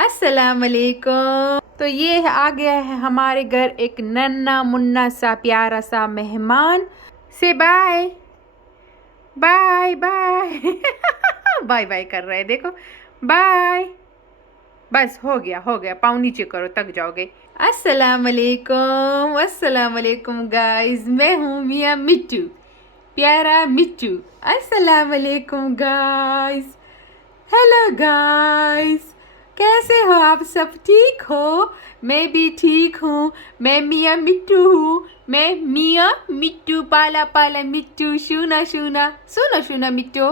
अस्सलाम वालेकुम। तो ये आ गया है हमारे घर एक नन्ना मुन्ना सा प्यारा सा मेहमान। से bye bye bye bye bye कर रहे हैं, देखो बाय। बस हो गया, पाँव नीचे करो तक जाओगे। अस्सलाम वालेकुम गाइस, मैं हूँ मियां मिट्टू, प्यारा मिट्टू। अस्सलाम वालेकुम गाइस, हेलो गाइस, कैसे हो आप सब? ठीक हो? मैं भी ठीक हूँ। मैं मियां मिट्टू हूँ। मैं मियां मिट्टू, पाला पाला मिट्टू, शूना शूना सुना शूना मिट्टू,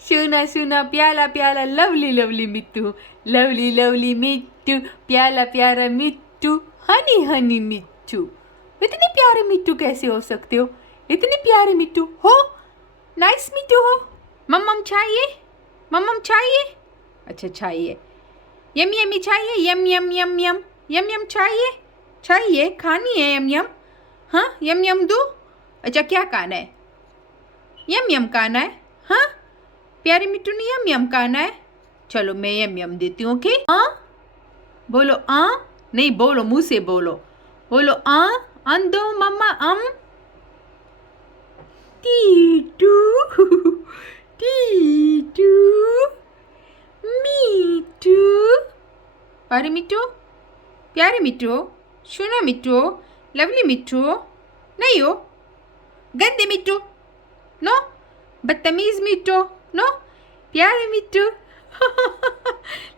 शूना शूना प्याला प्याला लवली लवली मिट्टू, लवली लवली मिट्टू, प्याला प्यारा मिट्टू, हनी हनी मिट्टू। इतने प्यारे मिट्टू कैसे हो सकते हो? इतने प्यारे मिट्टू हो, नाइस मिट्टू हो। मम्मम चाहिए? मम्मम चाहिए? अच्छा चाहिए। यम यमी चाहिए? यम यम यम यम यम यम चाहिए? चाहिए, खानी है यम यम। हाँ यम यम दूँ? अच्छा क्या खाना है? यम यम खाना है? हाँ प्यारे मिट्टू ने यम यम खाना है। चलो मैं यम यम देती हूँ। ओके बोलो नहीं बोलो, मुंह से बोलो। बोलो अन दो मम्मा टीटू टीटू मिट्टू। प्यारे मिट्टू, प्यारे मिट्टू हो, शूना मिट्टू हो, लवली मिट्टू हो, नहीं हो गंदे मिट्टू, नो बदतमीज मिट्टू, नो प्यारे मिट्टू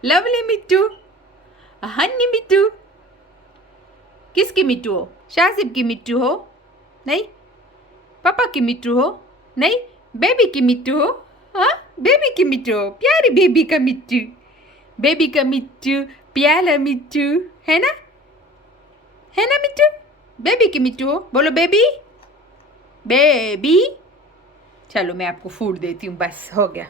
लवली मिट्टू, हन्नी मिट्टू। किसकी मिट्टू हो? शाजिब की मिट्टू हो? नहीं। पापा की मिट्टू हो? नहीं। बेबी की मिट्टू हो? हाँ बेबी की मिट्टू हो, प्यारी बेबी का मिट्टू, बेबी का मिट्टू, प्यारा मिट्टू, है ना? है ना मिट्टू? बेबी की मिट्टू हो, बोलो बेबी बेबी। चलो मैं आपको फूड देती हूँ, बस हो गया।